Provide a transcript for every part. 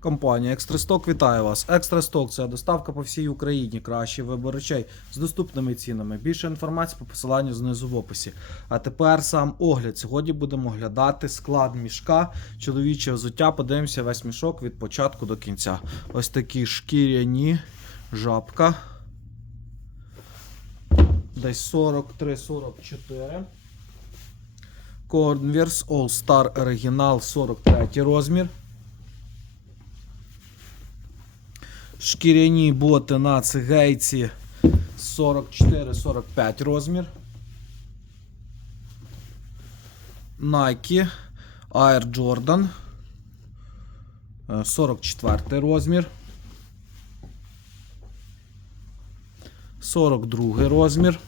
Компанія Екстрасток вітає вас. Екстрасток це доставка по всій Україні. Кращий вибір речей з доступними цінами. Більше інформації по посиланню знизу в описі. А тепер сам огляд. Сьогодні будемо оглядати склад мішка, чоловіче взуття. Подивимося весь мішок від початку до кінця. Ось такі шкіряні, жабка. Десь 43-44. Converse All Star Original 43 розмір. Шкіряні боти на цигейці 44-45 розмір. Nike Air Jordan е, 44 розмір. 42 розмір.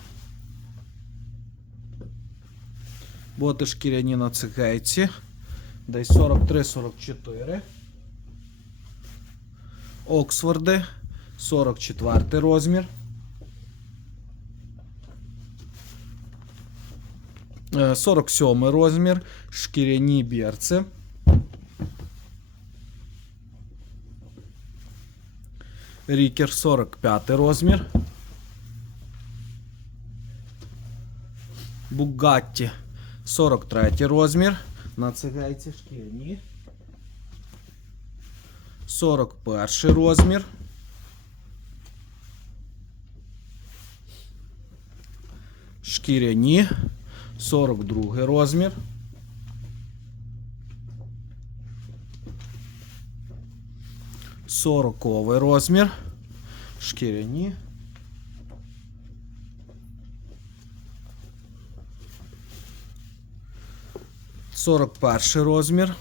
Боти шкіряні на цигейці. Десь 43-44. Оксфорди 44 розмір. Е, 47 розмір. Шкіряні бірці. Рікер 45 розмір. Бугатті 43 розмір. На цигайці шкіряні. 41 розмір. Шкіряні. 42 розмір. Сороковий розмір. Шкіряні. Сорок перший розмір.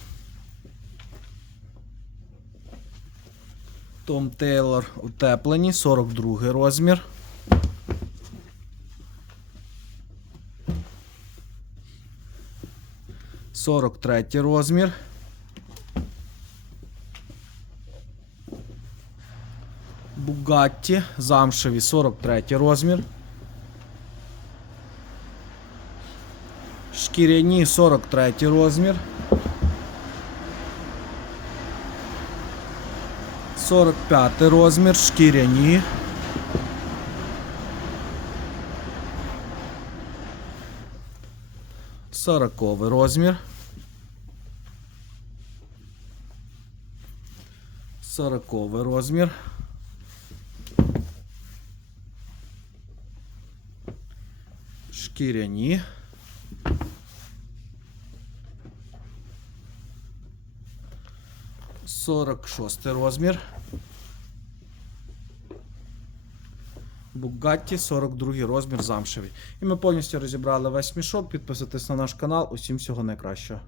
Том Тейлор утеплені, 42 розмір. Сорок третій розмір. Бугатті замшеві 43 розмір. Шкіряні 43 розмір. 45 розмір, шкіряні. Сороковий розмір. 40 розмір. 4. 46 розмір. Бугатті 42 розмір замшевий. І ми повністю розібрали весь мішок. Підписуйтесь на наш канал. Усім всього найкращого.